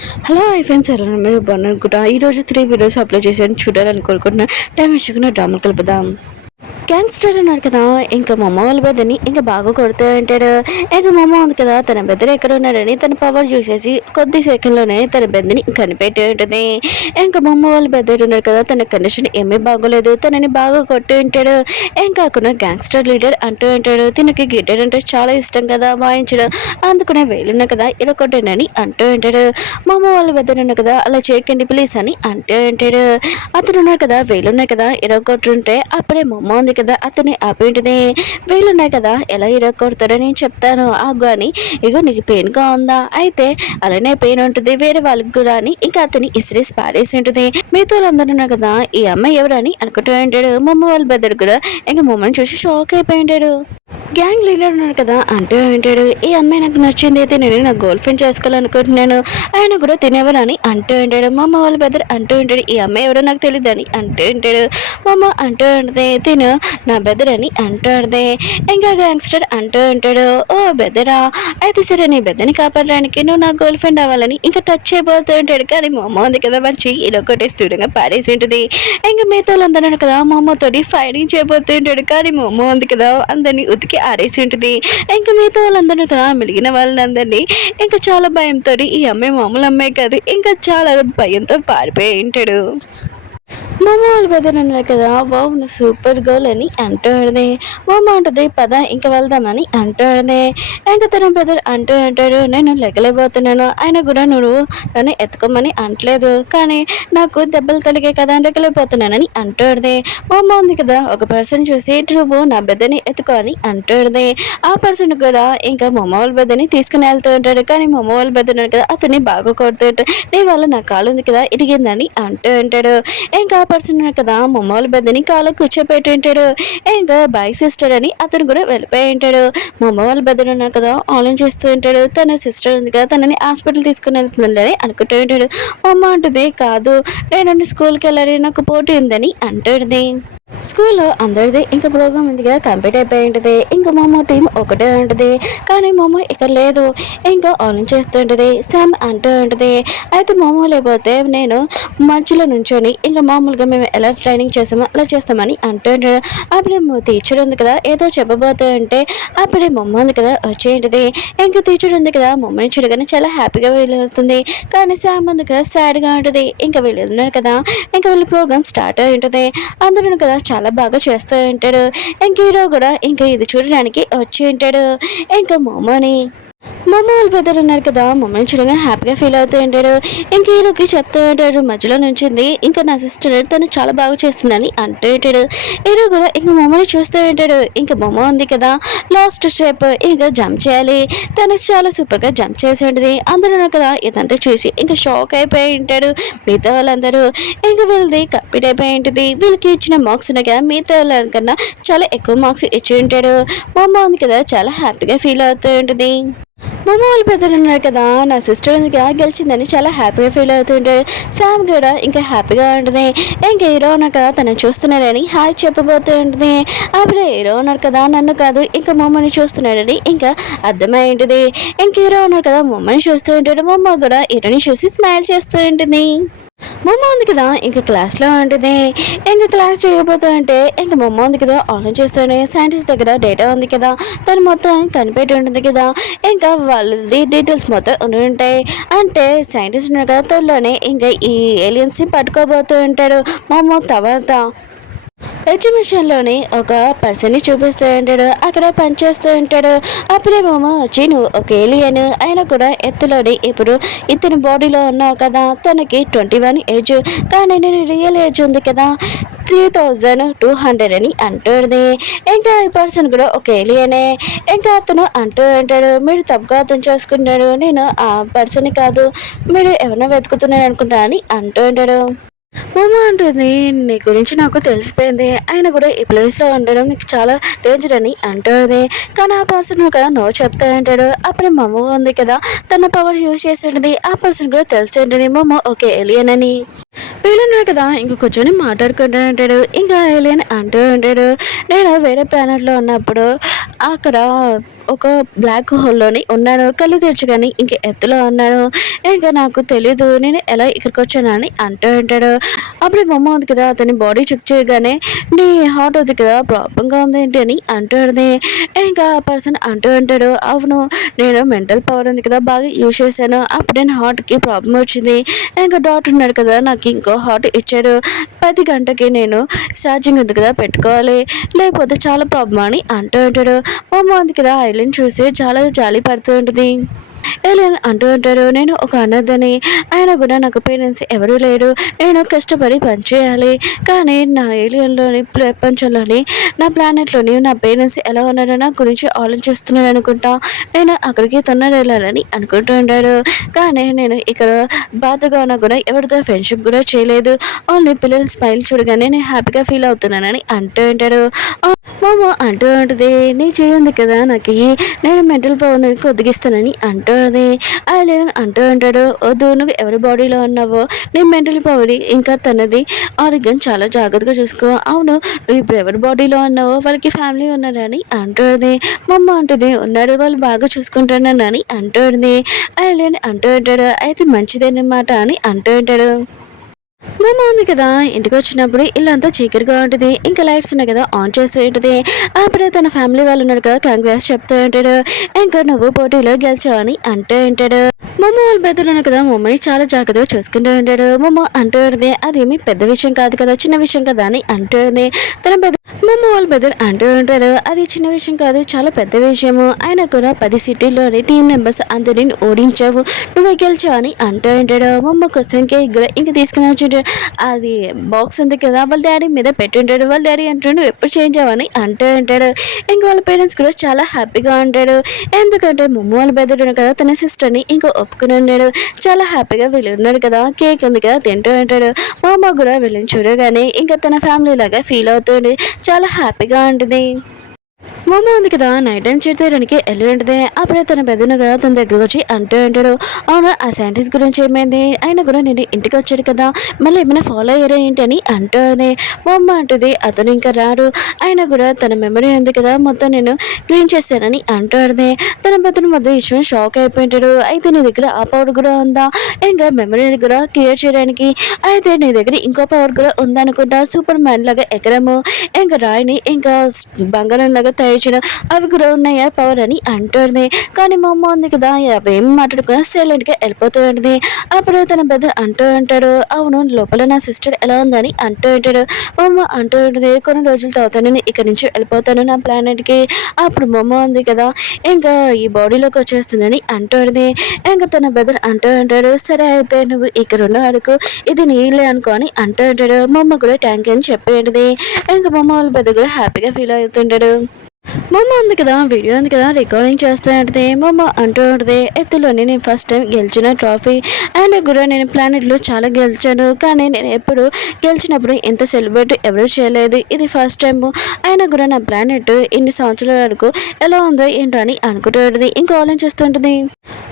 Hello friends, ఎలా ఉన్నారు? మీరు బాగున్నారు అనుకుంటా. ఈరోజు 3 వీడియోస్ అప్లోడ్ చేశాను, చూడాలని కోరుకుంటున్నాను. టైం వేసుకున్న డ్రామాలు కలుపుదాం. గ్యాంగ్స్టర్ ఉన్నాడు కదా, ఇంకా మా అమ్మ వాళ్ళ బెదని ఇంకా బాగా కొడుతూ ఉంటాడు. ఇంకా మా అమ్మ ఉంది కదా, తన బెదర్ ఎక్కడ ఉన్నాడని తన పవర్ చూసేసి కొద్ది సెకండ్లోనే తన బెదని కనిపెట్టి ఉంటుంది. ఇంకా మా అమ్మ వాళ్ళ బెదర్ ఉన్నాడు కదా, తన కండిషన్ ఏమీ బాగోలేదు, తనని బాగా కొట్టి ఉంటాడు. ఇంకా అక్కడ గ్యాంగ్స్టర్ లీడర్ అంటూ ఉంటాడు, తనకి గిటార్ అంటే చాలా ఇష్టం కదా వాయించడం, అందుకునే వేలున్నాయి కదా ఇలా కొట్టండి అంటూ ఉంటాడు. మా అమ్మ వాళ్ళ బెదర్ ఉన్నాడు కదా, అలా చేయకండి ప్లీజ్ అని అంటూ ఉంటాడు. అతను ఉన్నాడు కదా, వేలున్నాయి కదా ఇలా కొట్టుంటే అప్పుడే మా అమ్మ ఉంది కదా, అతని ఆపేంటిది. వేలున్నాయి కదా ఎలా ఇరగొడతాడో నేను చెప్తాను ఆగు అని. ఇగో నీకు పెయిన్గా ఉందా, అయితే అలానే పెయిన్ ఉంటుంది వేరే వాళ్ళకి కూడా అని ఇంకా అతని ఇసిరేసి పాడేసి ఉంటుంది. మిగతా వాళ్ళందరూ ఉన్నారు కదా, ఈ అమ్మాయి ఎవరని అనుకుంటూ ఉంటాడు. మా అమ్మ వాళ్ళ బెదర్ కూడా ఇంకా మమ్మల్ని చూసి షాక్ అయిపోయింటాడు. గ్యాంగ్ లీడర్ ఉన్నాడు కదా అంటూ ఉంటాడు, ఈ అమ్మాయి నాకు నచ్చింది, అయితే నేను నా గర్ల్ ఫ్రెండ్ చేసుకోవాలనుకుంటున్నాను, ఆయన కూడా తినేవారని అంటూ ఉంటాడు. మా అమ్మ వాళ్ళ బెదర్ అంటూ ఉంటాడు, ఈ అమ్మాయి ఎవరో నాకు తెలియదు అని అంటూ ఉంటాడు. మా అమ్మ అంటూ ఉంటుంది, తిను నా బెదర్ అని అంటూ ఉంటుంది. ఇంకా గ్యాంగ్స్టర్ అంటూ ఉంటాడు, ఓ బెదరా, అయితే సరే నీ బెదర్ని కాపాడడానికి నువ్వు నా గర్ల్ ఫ్రెండ్ అవ్వాలని ఇంకా టచ్ చేయబోతూ ఉంటాడు. కానీ మా అమ్మ ఉంది కదా మంచి ఇలా కొట్టేసి దూరంగా పాడేసి ఉంటుంది. ఇంకా మిగతా వాళ్ళందరూ కదా మా అమ్మతోటి ఫైరింగ్ చేయబోతూ ఉంటాడు. కానీ మా అమ్మ ఉంది కదా అందరినీ ఉతికి ఆరేసి ఉంటుంది. ఇంకా మిగతా వాళ్ళందరూ కదా మిగిలిన వాళ్ళందరినీ ఇంకా చాలా భయంతో, ఈ అమ్మాయి మామూలు అమ్మాయి కాదు, ఇంకా చాలా భయంతో పారిపోయి ఉంటాడు. మా అమ్మ వాళ్ళ బెదర్ అన్నారు కదా, వావ్ నువ్వు సూపర్ గర్ల్ అని అంటాడుదే. మా అమ్మ అంటుంది పద ఇంకా వెళ్దామని అంటాడుదే. ఇంకా తన బెదర్ అంటూ అంటాడు, నేను లెగలేకపోతున్నాను, ఆయన కూడా నువ్వు నన్ను ఎత్తుకోమని అంటలేదు, కానీ నాకు దెబ్బలు తలిగే కదా లెగలేకపోతున్నానని అంటాడుదే. మా అమ్మ ఉంది కదా, ఒక పర్సన్ చూసి నువ్వు నా బెదర్ని ఎత్తుకో అని అంటాడుదే. ఆ పర్సన్ కూడా ఇంకా మా అమ్మ వాళ్ళ బెదర్ని తీసుకుని వెళ్తూ ఉంటాడు. కానీ మా అమ్మ వాళ్ళ బెదర్ కదా అతన్ని బాగా కొడుతూ ఉంటాడు. నీ వల్ల నా కాలు ఉంది కదా ఇరిగిందని అంటూ ఉంటాడు. ఇంకా పర్సన్ కదా మమ్మల్ని బెద్దని కాలు కూర్చోపెట్టి ఉంటాడు. ఇంకా బాయ్ సిస్టర్ అని అతను కూడా వెళ్ళిపోయి ఉంటాడు. మమ్మ వాళ్ళ బెద్దరు ఉన్నారు కదా ఆన్లైన్ చేస్తూ ఉంటాడు. తన సిస్టర్ ఉంది కదా తనని హాస్పిటల్ తీసుకుని వెళ్తుందని అనుకుంటూ ఉంటాడు. మమ్మ అంటుంది కాదు నేను స్కూల్కి వెళ్ళాలి నాకు పోటీ ఉందని అంటుంది. స్కూల్లో అందరిది ఇంకా ప్రోగ్రామ్ ఉంది కదా కంప్లీట్ అయిపోయి ఉంటుంది. ఇంకా మా అమ్మ టీం ఒకటే ఉంటుంది. కానీ మా అమ్మ ఇక్కడ లేదు, ఇంకా ఆన్లైన్ చేస్తుంటుంది. శామ్ అంటూ ఉంటుంది, అయితే మా అమ్మ లేకపోతే నేను మధ్యలో నుంచొని ఇంకా మామూలుగా మేము ఎలా ట్రైనింగ్ చేస్తామో అలా చేస్తామని అంటూ ఉంటాడు. అప్పుడే టీచర్ ఉంది కదా ఏదో చెప్పబోతూ ఉంటే అప్పుడే మా అమ్మ ఉంది కదా వచ్చేంటిది. ఇంకా టీచర్ ఉంది కదా మమ్మల్ని చూడగానే చాలా హ్యాపీగా వెళ్తుంది. కానీ శామ్ ఉంది కదా సాడ్గా ఉంటుంది. ఇంకా వెళ్ళున్నారు కదా, ఇంకా వీళ్ళ ప్రోగ్రామ్ స్టార్ట్ అయి ఉంటుంది. అందరూ కదా చాలా బాగా చేస్తూ ఉంటాడు. ఇంక హీరో కూడా ఇంకా ఇది చూడడానికి వచ్చి ఉంటాడు. ఇంకా మమ్మని వాళ్ళ బెదర్ ఉన్నారు కదా మమ్మల్ని చూడగా హ్యాపీగా ఫీల్ అవుతూ ఉంటాడు. ఇంక హీరోకి చెప్తూ ఉంటాడు మధ్యలో నుంచింది ఇంకా నా సిస్టర్ తను చాలా బాగా చేస్తుందని అంటూ ఉంటాడు. హీరో కూడా ఇంకా మమ్మల్ని చూస్తూ ఉంటాడు. ఇంకా బొమ్మ ఉంది కదా లాస్ట్ స్టెప్ ఇంకా జంప్ చేయాలి, తను చాలా సూపర్గా జంప్ చేసి ఉంటుంది. అందరూ కదా ఇదంతా చూసి ఇంకా షాక్ అయిపోయి ఉంటాడు. మిగతా వాళ్ళందరూ ఇంకా వీళ్ళది కంప్లీట్ అయిపోయి ఉంటుంది. వీళ్ళకి ఇచ్చిన మార్క్స్ ఉన్నాయి కదా మిగతా వాళ్ళకన్నా చాలా ఎక్కువ మార్క్స్ ఇచ్చి ఉంటాడు. బొమ్మ ఉంది కదా చాలా హ్యాపీగా ఫీల్ అవుతూ ఉంటుంది. మా వాళ్ళ పెద్దలు ఉన్నారు కదా నా సిస్టర్ గెలిచిందని చాలా హ్యాపీగా ఫీల్ అవుతుంటాడు. శామ్ కూడా ఇంకా హ్యాపీగా ఉంటుంది. ఇంకా హీరో ఉన్నారు కదా తనని చూస్తున్నాడని హాయ్ చెప్పబోతూ ఉంటుంది. అప్పుడే హీరో ఉన్నారు కదా నన్ను కాదు ఇంకా మమ్మల్ని చూస్తున్నాడని ఇంకా అర్థమై ఉంటుంది. ఇంక హీరో ఉన్నారు కదా మమ్మల్ని చూస్తూ ఉంటాడు. మమ్మ కూడా హీరోని చూసి స్మైల్ చేస్తూ ఉంటుంది. మమ్మ ఉంది కదా ఇంకా క్లాస్లో ఉంటుంది. ఇంకా క్లాస్ చేయకపోతూ అంటే ఇంకా మమ్మ ఉంది కదా ఆన్లైన్ చేస్తూనే సైంటిస్ట్ దగ్గర డేటా ఉంది కదా తను మొత్తం కనిపెట్టి ఉంటుంది కదా. ఇంకా వాళ్ళది డీటెయిల్స్ మొత్తం ఉండి ఉంటాయి. అంటే సైంటిస్ట్ ఉన్నారు కదా త్వరలోనే ఇంకా ఈ ఏలియన్స్ని పట్టుకోబోతూ ఉంటాడు. మమ్మ తర్వాత ఎగ్జిబిషన్లోని ఒక పర్సన్ని చూపిస్తూ ఉంటాడు. అక్కడ పనిచేస్తూ ఉంటాడు. అప్పుడే మామ వచ్చి నువ్వు ఒక ఏలియన్ అయినా కూడా ఎత్తులోని ఇప్పుడు ఇతని బాడీలో ఉన్నావు కదా తనకి 21 ఏజ్, కానీ నేను రియల్ ఏజ్ ఉంది కదా 3200 అని అంటుంది. ఇంకా ఈ పర్సన్ కూడా ఒక ఏలియనే. ఇంకా అతను అంటూ ఉంటాడు మీరు తప్పుగా అర్థం చేసుకున్నాడు, నేను ఆ పర్సన్ కాదు, మీరు ఎవరైనా వెతుకుతున్నాను అనుకుంటా అని అంటూ ఉంటాడు. మమ్మ అంటుంది నీ గురించి నాకు తెలిసిపోయింది, ఆయన కూడా ఈ ప్లేస్లో ఉండడం నీకు చాలా డేంజర్ అని అంటుంది. కానీ ఆ పర్సన్ కదా నో చెప్తా ఉంటాడు. అప్పుడే మమ్మ ఉంది కదా తన పవర్ యూజ్ చేసి ఉంటుంది. ఆ పర్సన్ కూడా తెలిసి ఉంటుంది మమ్మ ఓకే ఏలియన్ అని. వీళ్ళున్నారు కదా ఇంక కూర్చొని మాట్లాడుకుంటూ ఉంటాడు. ఇంకా ఏలియన్ అంటూ ఉంటాడు నేను వేరే ప్లానెట్లో ఉన్నప్పుడు అక్కడ ఒక బ్లాక్ హోల్లోని ఉన్నాను, కళ్ళు తెరుచుకొని ఇంక ఎత్తులో ఉన్నాను, ఇంకా నాకు తెలీదు నేను ఎలా ఇక్కడికి వచ్చానని అంటూ ఉంటాడు. అప్పుడు మా అమ్మ ఉంది కదా, అతని బాడీ చెక్ చేయగానే నీ హార్ట్ ఉంది కదా ప్రాబ్లంగా ఉంది ఏంటి అని అంటూ ఉంటుంది. ఇంకా ఆ పర్సన్ అంటూ ఉంటాడు, అవును నేను మెంటల్ పవర్ ఉంది కదా బాగా యూజ్ చేశాను, అప్పుడు నేను హార్ట్కి ప్రాబ్లం వచ్చింది, ఇంకా డాక్టర్ ఉన్నాడు కదా నాకు ఇంకో హార్ట్ ఇచ్చాడు, 10 గంటకి నేను ఛార్జింగ్ ఉంది కదా పెట్టుకోవాలి, లేకపోతే చాలా ప్రాబ్లం అని అంటూ ఉంటాడు. మా అమ్మ ఉంది కదా ఐలిన్ చూసి చాలా జాలి పడుతూ ఉంటుంది. ఏలియన్ అంటూ ఉంటాడు, నేను ఒక అనాథని, అయినా కూడా నాకు పేరెంట్స్ ఎవరూ లేరు, నేను కష్టపడి పనిచేయాలి, కానీ నా ఏలియన్లోని ప్రపంచంలోని నా ప్లానెట్లోని నా పేరెంట్స్ ఎలా ఉన్నారో నా గురించి ఆలోచిస్తున్నాను అనుకుంటా, నేను అక్కడికి తొందర వెళ్ళాలని అనుకుంటూ ఉంటాడు. కానీ నేను ఇక్కడ బాధగా ఉన్నా కూడా ఎవరితో ఫ్రెండ్షిప్ కూడా చేయలేదు, ఓన్లీ పిల్లల స్మైల్ చూడగానే నేను హ్యాపీగా ఫీల్ అవుతున్నానని అంటూ ఉంటాడు. మామ అంటూ ఉంటుంది, నీ చేయంది కదా నాకు నేను మెంటల్ పవర్ కొద్దిగిస్తానని అంటూ ఉంటుంది. ఐలియన్ అంటూ ఉంటాడు, వద్దు నువ్వు ఎవరి బాడీలో ఉన్నావో నీ మెంటల్ పవర్ ఇంకా తనది ఆరోగ్యం చాలా జాగ్రత్తగా చూసుకో, అవును నువ్వు ఇప్పుడు ఎవరి బాడీలో ఉన్నావో వాళ్ళకి ఫ్యామిలీ ఉన్నారని అంటుంది. మా అమ్మ అంటుంది, ఉన్నాడు వాళ్ళు బాగా చూసుకుంటున్నానని అంటుంది. ఐలియన్ అంటూ ఉంటాడు, అయితే మంచిదేనమాట అని అంటూ ఉంటాడు. మేము ఉంది కదా ఇంటికి వచ్చినప్పుడు ఇల్లంతా చీకటిగా ఉంటుంది, ఇంకా లైట్స్ ఉన్నాయి కదా ఆన్ చేస్తూ ఉంటుంది. అప్పుడే తన ఫ్యామిలీ వాళ్ళు ఉన్నారు కదా కాంగ్రెస్ చెప్తూ ఉంటాడు, ఇంకా నువ్వు పోటీలో గెలిచావని అంటూ ఉంటాడు. మమ్మ వాళ్ళ బెదరు కదా మమ్మని చాలా జాగ్రత్తగా చూసుకుంటూ ఉంటాడు. మమ్మ అంటూ ఉంటుంది, అదేమి పెద్ద విషయం కాదు కదా చిన్న విషయం కదా అని అంటూ ఉంటుంది. తన మమ్మ వాళ్ళ బెదర్ అంటూ ఉంటాడు, అది చిన్న విషయం కాదు చాలా పెద్ద విషయము, ఆయన కూడా 10 సిటీల్లోని టీం మెంబర్స్ అందరిని ఓడించావు, నువ్వే గెలిచావు అని అంటూ ఉంటాడు. మమ్మ క్వశ్చన్ కేక్ కూడా ఇంక తీసుకుని వచ్చి అది బాక్స్ ఉంది కదా వాళ్ళ డాడీ మీద పెట్టుంటాడు, వాళ్ళ డాడీ అంటాడు నువ్వు ఎప్పుడు చేంజ్ అవ్వని అంటూ ఉంటాడు. ఇంక వాళ్ళ పేరెంట్స్ కూడా చాలా హ్యాపీగా ఉంటాడు, ఎందుకంటే మమ్మ వాళ్ళ బెదరు కదా తన సిస్టర్ని ఇంకా ఒప్పుకుని ఉన్నాడు, చాలా హ్యాపీగా వీళ్ళు ఉన్నాడు కదా కేక్ ఉంది కదా తింటూ ఉంటాడు. మా అమ్మ కూడా వీళ్ళని చూడగానే ఇంకా తన ఫ్యామిలీ లాగా ఫీల్ అవుతుంది, చాలా హ్యాపీగా ఉంటుంది. మమ్మ ఉంది కదా నైట్ టైం చేతడానికి వెళ్ళి ఉంటుంది. అప్పుడే తన పెద్దనుగా తన దగ్గరకు వచ్చి అంటూ ఉంటాడు, అవును ఆ సైంటిస్ట్ గురించి ఏమైంది, ఆయన కూడా నేను ఇంటికి వచ్చాడు కదా మళ్ళీ ఏమైనా ఫాలో అయ్యారా ఏంటి అని అంటుంది. మా అమ్మ అంటుంది, అతను ఇంకా రాడు, ఆయన కూడా తన మెమరీ ఉంది కదా మొత్తం నేను క్లీన్ చేశానని అంటుంది. తన పెద్దను మధ్య విషయం షాక్ అయిపోయింటాడు, అయితే నీ దగ్గర ఆ పవర్ కూడా ఉందా, ఇంకా మెమరీ దగ్గర క్లియర్ చేయడానికి, అయితే నీ దగ్గర ఇంకో పవర్ కూడా ఉందనుకుంటా, సూపర్ మ్యాన్ లాగా ఎగరము, ఇంకా రాయిని ఇంకా బంగారం లాగా తయారు చేయడం అవి కూడా ఉన్నాయా పవర్ అని అంటుంది. కానీ మా అమ్మ ఉంది కదా అవేం మాట్లాడుకున్నా సైలెంట్గా వెళ్ళిపోతూ ఉంటుంది. అప్పుడు తన బ్రదర్ అంటూ ఉంటాడు, అవును లోపల నా సిస్టర్ ఎలా ఉందని అంటూ ఉంటాడు. మా అమ్మ అంటూ ఉంటుంది, కొన్ని రోజుల తర్వాత నేను ఇక్కడి నుంచి వెళ్ళిపోతాను నా ప్లానెట్కి. అప్పుడు మా అమ్మ ఉంది కదా ఇంకా ఈ బాడీలోకి వచ్చేస్తుందని అంటుంది. ఇంకా తన బ్రదర్ అంటూ ఉంటాడు, సరే అయితే నువ్వు ఇక్కడ ఉన్న వరకు ఇది నీళ్ళే అనుకో అని అంటూ ఉంటాడు. మా అమ్మ కూడా ట్యాంక్ అని చెప్పేది. ఇంకా మా అమ్మ వాళ్ళ బ్రదర్ కూడా హ్యాపీగా ఫీల్ అవుతుంటాడు. మమ్మ ఉంది కదా వీడియో ఉంది కదా రికార్డింగ్ చేస్తూ ఉంటుంది. మమ్మ అంటూ ఉంటుంది, ఎత్తులోనే నేను ఫస్ట్ టైం గెలిచిన ట్రాఫీ, అండ్ కూడా నేను ప్లానెట్లో చాలా గెలిచాను, కానీ నేను ఎప్పుడు గెలిచినప్పుడు ఇంత సెలబ్రేట్ ఎవరూ చేయలేదు, ఇది ఫస్ట్ టైం, అయినా కూడా నా ప్లానెట్ ఇన్ని సంవత్సరాల వరకు ఎలా ఉందో ఏంటో అని అనుకుంటూ ఉంటుంది, ఇంకా ఆలోచిస్తుంటుంది.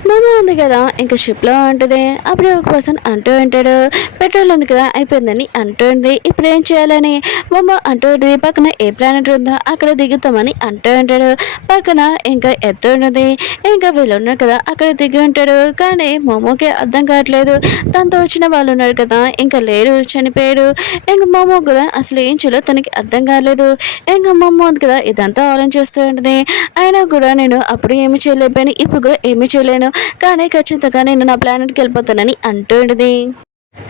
మమ్మ ఉంది కదా ఇంకా షిప్లో ఉంటుంది. అప్పుడే ఒక పర్సన్ అంటూ ఉంటాడు, పెట్రోల్ ఉంది కదా అయిపోయిందని అంటుంది. ఇప్పుడు ఏం చేయాలని మమ్మ అంటూ ఉంటుంది, పక్కన ఏ ప్లానెట్ ఉందో అక్కడ దిగుతామని అంటూ ఉంటాడు. పక్కన ఇంకా ఎత్తు ఉన్నది, ఇంకా వీళ్ళు ఉన్నారు కదా అక్కడ దిగి ఉంటాడు. కానీ మోమోకి అర్థం కావట్లేదు, తనతో వచ్చిన వాళ్ళు ఉన్నారు కదా ఇంకా లేడు, చనిపోయాడు. ఇంకా మోమో కూడా అసలు ఏం చేయాలో తనకి అర్థం కాలేదు. ఇంకా మమ్మ ఉంది కదా ఇదంతా ఆలోచిస్తూ ఉంటుంది. అయినా కూడా నేను అప్పుడు ఏమి చేయలేకపోయాను, ఇప్పుడు కూడా ఏమీ చేయలేను, కానీ ఖచ్చితంగా నేను నా ప్లానెట్కి వెళ్ళిపోతానని అంటూ ఉంటుంది.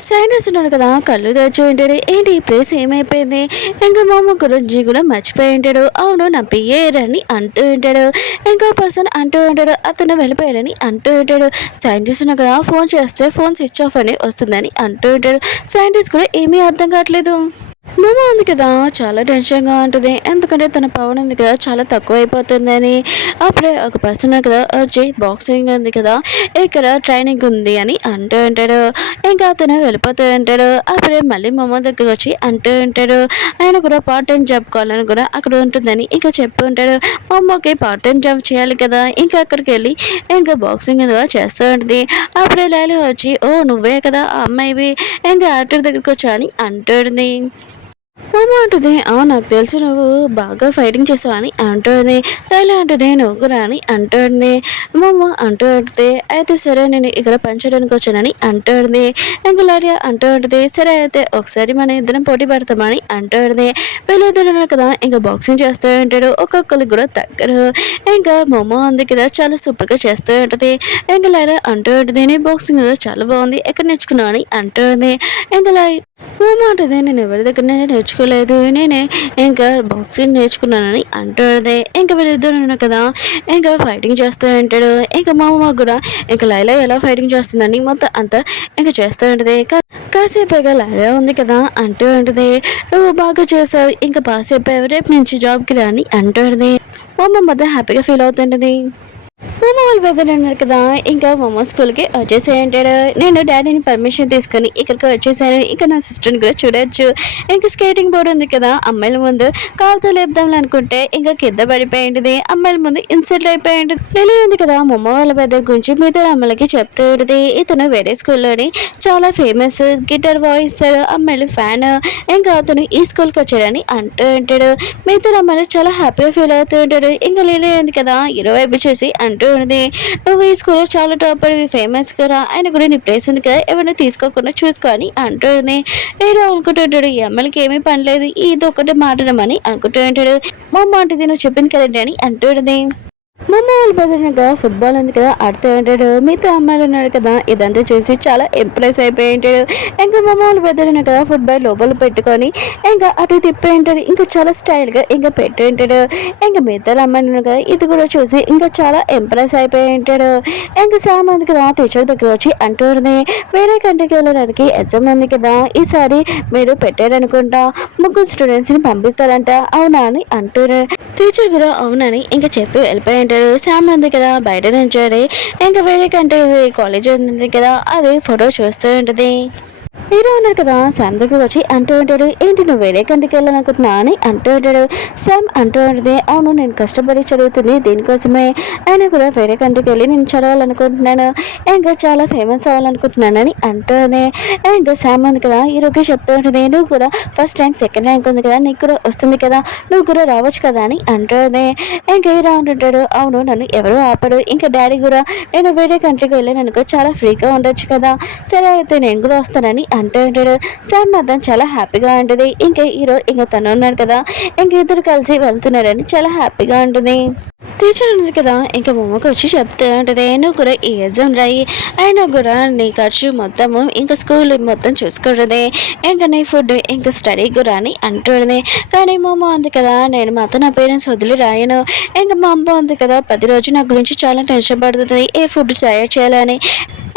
సైనస్ ఉన్నాడు కదా కళ్ళు తెరిచి ఉంటాడు, ఏంటి ఈ ప్లేస్ ఏమైపోయింది, ఇంకా మా అమ్మ గురించి కూడా మర్చిపోయి ఉంటాడు. అవును నా పియ్యారని అంటూ ఉంటాడు. ఇంకా పర్సన్ అంటూ ఉంటాడు, అతను వెళ్ళిపోయాడని అంటూ ఉంటాడు. సైంటిస్ట్ ఉన్నా కదా ఫోన్ చేస్తే ఫోన్ స్విచ్ ఆఫ్ అని వస్తుందని అంటూ ఉంటాడు. సైంటిస్ట్ కూడా ఏమీ అర్థం కావట్లేదు. మమ్మ ఉంది కదా చాలా టెన్షన్గా ఉంటుంది, ఎందుకంటే తన పవర్ ఉంది కదా చాలా తక్కువ అయిపోతుందని. అప్పుడే ఒక పర్సన్ కదా వచ్చి బాక్సింగ్ ఉంది కదా ఇక్కడ ట్రైనింగ్ ఉంది అని అంటూ ఉంటాడు. ఇంకా అతను వెళ్ళిపోతూ ఉంటాడు. అప్పుడే మళ్ళీ మమ్మ దగ్గరకు వచ్చి అంటూ ఉంటాడు, ఆయన కూడా పార్ట్ టైం జాబ్ కావాలని కూడా అక్కడ ఉంటుందని ఇంకా చెప్పి ఉంటాడు. మా అమ్మకి పార్ట్ టైం జాబ్ చేయాలి కదా, ఇంకా అక్కడికి వెళ్ళి ఇంకా బాక్సింగ్ కదా చేస్తూ ఉంటుంది. అప్పుడే లైలు వచ్చి, ఓ నువ్వే కదా ఆ అమ్మాయివి, ఇంకా యాక్టర్ దగ్గరికి వచ్చా అని అంటుంది. మామ అంటుంది, నాకు తెలుసు నువ్వు బాగా ఫైటింగ్ చేసావని అంటుంది. లైలా అంటుంది, నువ్వు కూడా అని అంటుంది. మామ అంటూ ఉంటుంది, అయితే సరే నేను ఇక్కడ పని చేయడానికి వచ్చానని అంటుంది. ఇంకా లారియా అంటూ ఉంటుంది, సరే అయితే ఒకసారి మన ఇద్దరం పోటీ పడతామని అంటుంది. వీళ్ళిద్దరు కదా ఇంకా బాక్సింగ్ చేస్తూ ఉంటాడు, ఒక్కొక్కరికి కూడా తగ్గరు. ఇంకా మామ ఉంది కదా చాలా సూపర్గా చేస్తూ ఉంటుంది. ఇంకా లైలా అంటూ ఉంటుంది, నీ బాక్సింగ్ చాలా బాగుంది, ఎక్కడ నేర్చుకున్నావు అని అంటుంది. ఇంకా మాటదే నేను ఎవరి దగ్గర నేర్చుకోలేదు, నేనే ఇంకా బాక్సింగ్ నేర్చుకున్నానని అంటుంది. ఇంకా వీళ్ళిద్దరు కదా ఇంకా ఫైటింగ్ చేస్తూ ఉంటాడు. ఇంకా మా అమ్మ కూడా ఇంకా లైలా ఎలా ఫైటింగ్ చేస్తుందని మొత్తం అంతా ఇంకా చేస్తూ ఉంటుంది. కాసేపుగా లైలా ఉంది కదా అంటూ ఉంటుంది, నువ్వు బాగా చేసావు, ఇంకా పాస్ అయిపోయావు, రేపు నుంచి జాబ్కి రాని అంటుంది. మా అమ్మ మొత్తం హ్యాపీగా ఫీల్ అవుతుంటుంది. మామ వాళ్ళు పెద్దలు ఉన్నారు కదా, ఇంకా మామ స్కూల్కి వచ్చేసి అంటాడు, నేను డాడీని పర్మిషన్ తీసుకొని ఇక్కడికి వచ్చేసాను, ఇంకా నా సిస్టర్ని కూడా చూడొచ్చు. ఇంకా స్కేటింగ్ బోర్డు ఉంది కదా, అమ్మాయిల ముందు కాలుతో లేపుదాం అనుకుంటే ఇంకా కింద పడిపోయింది, అమ్మాయిల ముందు ఇన్సెట్ అయిపోయింది. నెల ఉంది కదా మమ్మ వాళ్ళ పెద్ద గురించి మిగతా అమ్మాయిలకి చెప్తూ ఉంటుంది, ఇతను వేరే స్కూల్లోని చాలా ఫేమస్, గిటార్ వాయిస్తాడు, అమ్మాయిలు ఫ్యాన్, ఇంకా అతను ఈ స్కూల్కి వచ్చాడని అంటూ ఉంటాడు. మిగతా అమ్మాయిలు చాలా హ్యాపీగా ఫీల్ అవుతూ ఉంటాడు. ఇంకా లీల ఉంది కదా ఇరువైపు చూసి అంటూ ఉన్నది, నువ్వు ఈ స్కూల్లో చాలా టాపర్, ఫేమస్ కదా, ఆయన కూడా నీ ప్లేస్ ఉంది కదా, ఎవరిని తీసుకోకుండా చూసుకొని అంటుంది. నేను అనుకుంటుంటాడు, ఈ అమ్మాయిలకి ఏమీ పని లేదు, ఇది ఒకటి మాట్లాడమని అనుకుంటూ ఉంటాడు. మా అమ్మ అంటుంది, నువ్వు చెప్పింది కరెక్ట్ అని అంటుంది. మమ్మ వాళ్ళు బదులుగా ఫుట్బాల్ ఉంది కదా ఆడుతూ ఉంటాడు. మిగతా అమ్మాయిలు ఉన్నాడు కదా ఇదంతా చూసి చాలా ఇంప్రెస్ అయిపోయి ఉంటాడు. ఇంకా మమ్మ వాళ్ళు బదులుగా కదా ఫుట్బాల్ లోపల పెట్టుకొని ఇంకా అటు తిప్పి ఉంటాడు. ఇంకా చాలా స్టైల్గా ఇంకా పెట్టి ఉంటాడు. ఇంకా మిగతా అమ్మాయిలు కదా ఇది కూడా చూసి ఇంకా చాలా ఇంప్రెస్ అయిపోయి ఉంటాడు. ఇంకా సామాన్ కదా టీచర్ దగ్గర వచ్చి అంటుంది, వేరే కంట్రీకి వెళ్ళడానికి ఎగ్జామ్ ఉంది కదా, ఈసారి మీరు పెట్టారనుకుంటా, ముగ్గురు స్టూడెంట్స్ని పంపిస్తారంట, అవునా అని అంటారు. టీచర్ కూడా అవునని ఇంకా చెప్పి వెళ్ళిపోయి ఉంటాడు. శామ్ ఉంది కదా బయట నుంచాడు. ఇంకా వేరే కంటే కాలేజ్ ఉంది కదా అది ఫోటో చూస్తూ ఉంటుంది. హీరో ఉన్నారు కదా శామ్ దగ్గర వచ్చి అంటూ ఉంటాడు, ఏంటి నువ్వు వేరే కంట్రీకి వెళ్ళాలనుకుంటున్నా అని అంటూ ఉంటాడు. శామ్ అంటూ ఉంటుంది, అవును నేను కష్టపడి చదువుతుంది దీనికోసమే, ఆయన కూడా వేరే కంట్రీకి వెళ్ళి నేను చదవాలనుకుంటున్నాను, ఇంకా చాలా ఫేమస్ అవ్వాలనుకుంటున్నానని అంటుంది. ఇంకా శామ్ ఉంది కదా హీరోకి చెప్తూ ఉంటుంది, నువ్వు కూడా ఫస్ట్ ర్యాంక్ సెకండ్ ర్యాంక్ ఉంది కదా నీకు కూడా వస్తుంది కదా, నువ్వు కూడా రావచ్చు కదా అని అంటుంది. ఇంకా హీరో అంటుంటాడు, అవును నన్ను ఎవరు ఆపడు, ఇంకా డాడీ కూడా నేను వేరే కంట్రీకి వెళ్ళాను అనుకో చాలా ఫ్రీగా ఉండొచ్చు కదా, సరే అయితే నేను కూడా వస్తానని అంటూ ఉంటాడు. శామ్ మాత్రం చాలా హ్యాపీగా ఉంటుంది. ఇంకా హీరో ఇంకా తను ఉన్నాడు కదా ఇంక ఇద్దరు కలిసి వెళ్తున్నాడని చాలా హ్యాపీగా ఉంటుంది. టీచర్ ఉన్నది కదా ఇంకా మమ్మకి వచ్చి చెప్తూ ఉంటుంది, నువ్వు కూడా ఈ ఎగ్జామ్ రాయి, అయినా కూడా నీ ఖర్చు మొత్తము ఇంకా స్కూల్ మొత్తం చూసుకుంటుంది, ఇంకా నీ ఫుడ్ ఇంకా స్టడీ కూడా అని అంటుంది. కానీ మా అమ్మ ఉంది కదా నేను మాత్రం నా పేరెంట్స్ వదిలి రాయను, ఇంకా మా అమ్మ ఉంది కదా ప్రతిరోజు నా గురించి చాలా టెన్షన్ పడుతుంది ఏ ఫుడ్ తయారు చేయాలని.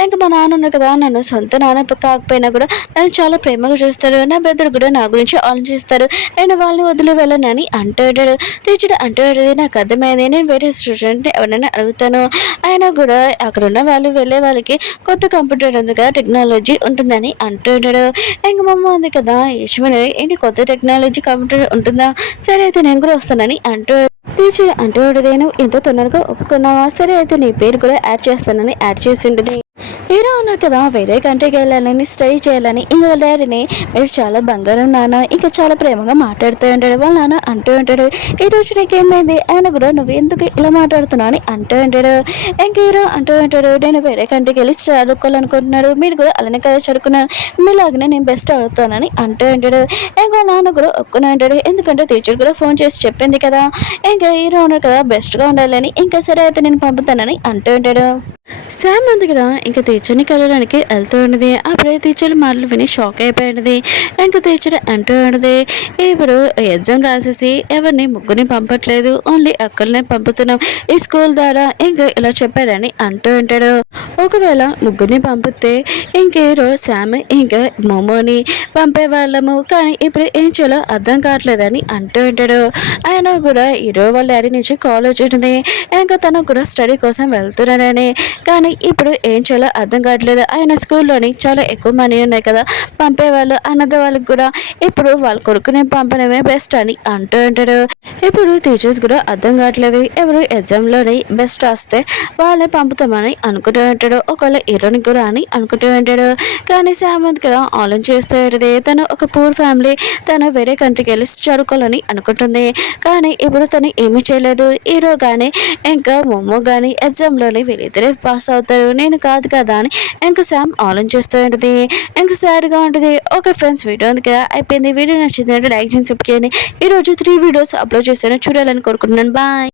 ఇంకా మా నాన్న ఉన్నారు కదా నన్ను సొంత నాన్న కాకపోయినా కూడా నన్ను చాలా ప్రేమగా చూస్తారు, నా బ్రదర్ కూడా నా గురించి ఆలోచిస్తారు, నేను వాళ్ళని వదిలి వెళ్ళనని అంటాడు. టీచర్ అంటాడు, నాకు అర్థమైంది, నేను వేరే స్టూడెంట్ ఎవరైనా అడుగుతాను, అయినా కూడా అక్కడ ఉన్న వాళ్ళు వెళ్ళే వాళ్ళకి కొత్త కంప్యూటర్ ఉంది కదా టెక్నాలజీ ఉంటుందని అంటాడు. ఇంకా మమ్మ ఉంది కదా యశ్వని ఏంటి కొత్త టెక్నాలజీ కంప్యూటర్ ఉంటుందా, సరే అయితే నేను కూడా వస్తానని అంటాడు. టీచర్ అంటాడు, నేను ఎంతో తొందరగా ఒప్పుకున్నావా, సరే అయితే నీ పేరు కూడా యాడ్ చేస్తానని యాడ్ చేసి ఉంటుంది. హీరో ఉన్నారు కదా వేరే కంట్రీకి వెళ్ళాలని స్టడీ చేయాలని ఇంకా వాళ్ళ డాడీని మీరు చాలా బంగారం నాన్న ఇంకా చాలా ప్రేమగా మాట్లాడుతూ ఉంటాడు. వాళ్ళ నాన్న అంటూ ఉంటాడు, ఈ రోజు నీకేమైంది, ఆయన కూడా నువ్వు ఎందుకు ఇలా మాట్లాడుతున్నావు అని అంటూ ఉంటాడు. ఇంకా హీరో అంటూ ఉంటాడు, నేను వేరే కంట్రీకి వెళ్ళి చదువుకోవాలనుకుంటున్నాడు, మీరు కూడా అలానే కదా చదువుకున్నాను, మీలాగనే నేను బెస్ట్ అవుతానని అంటూ ఉంటాడు. ఇంకా నాన్న కూడా ఒప్పుకుని ఉంటాడు, ఎందుకంటే టీచర్ కూడా ఫోన్ చేసి చెప్పింది కదా ఇంకా హీరో ఉన్నారు కదా బెస్ట్గా ఉండాలని, ఇంకా సరే అయితే నేను పంపుతానని అంటూ ఉంటాడు. శామ్ ఉంది కదా ఇంకా టీచర్ని కలవడానికి వెళ్తూ ఉన్నది. అప్పుడే టీచర్ మాటలు విని షాక్ అయిపోయినది. ఇంకా టీచర్ అంటూ ఉన్నది, ఇప్పుడు ఎగ్జామ్ రాసేసి ఎవరిని ముగ్గురిని పంపట్లేదు, ఓన్లీ అక్కలనే పంపుతున్నాం ఈ స్కూల్ ద్వారా, ఇంకా ఇలా చెప్పాడని అంటూ ఉంటాడు. ఒకవేళ ముగ్గురిని పంపితే ఇంకేరో శామ్ ఇంకా మోమోని పంపేవాళ్ళము, కానీ ఇప్పుడు ఏం చేయాలో అర్థం కావట్లేదని అంటూ ఉంటాడు. ఆయన కూడా హీరో వాళ్ళ డాడీ నుంచి కాల్ వచ్చింది, ఇంకా తను కూడా స్టడీ కోసం వెళ్తున్నాడని, కానీ ఇప్పుడు ఏం చేయాలో అర్థం కావట్లేదు, కావట్లేదు. ఆయన స్కూల్లోని చాలా ఎక్కువ మనీ ఉన్నాయి కదా, పంపేవాళ్ళు అన్నది వాళ్ళకి కూడా ఇప్పుడు వాళ్ళ కొడుకుని పంపడమే బెస్ట్ అని అంటూ ఉంటాడు. ఇప్పుడు టీచర్స్ కూడా అర్థం కావట్లేదు, ఎవరు ఎగ్జామ్లోని బెస్ట్ రాస్తే వాళ్ళే పంపుతామని అనుకుంటూ ఉంటాడు. ఒకవేళ హీరోని కూడా అని అనుకుంటూ ఉంటాడు. కానీ సామంత్ కదా ఆలోచన చేస్తూ ఉంటుంది. తను ఒక పూర్ ఫ్యామిలీ, తను వేరే కంట్రీకి వెళ్ళి చదువుకోవాలని అనుకుంటుంది. కానీ ఇప్పుడు తను ఏమీ చేయలేదు. హీరో కానీ ఇంకా మొమ్మో కానీ ఎగ్జామ్లోని వీళ్ళిద్దరే పాస్ అవుతారు, నేను కాదు కదా అని ఇంకా శామ్ ఆలోచన చేస్తూ ఉంటుంది. ఇంకా సాడ్గా ఉంటుంది. ఓకే ఫ్రెండ్స్, వీడియో ఉంది కదా అయిపోయింది. వీడియో నచ్చింది అంటే లైక్ చేసి సబ్స్క్రైబ్ చేయండి. ఈరోజు 3 వీడియోస్ అప్లోడ్ చేశాను, చూడాలని కోరుకుంటున్నాను. బాయ్.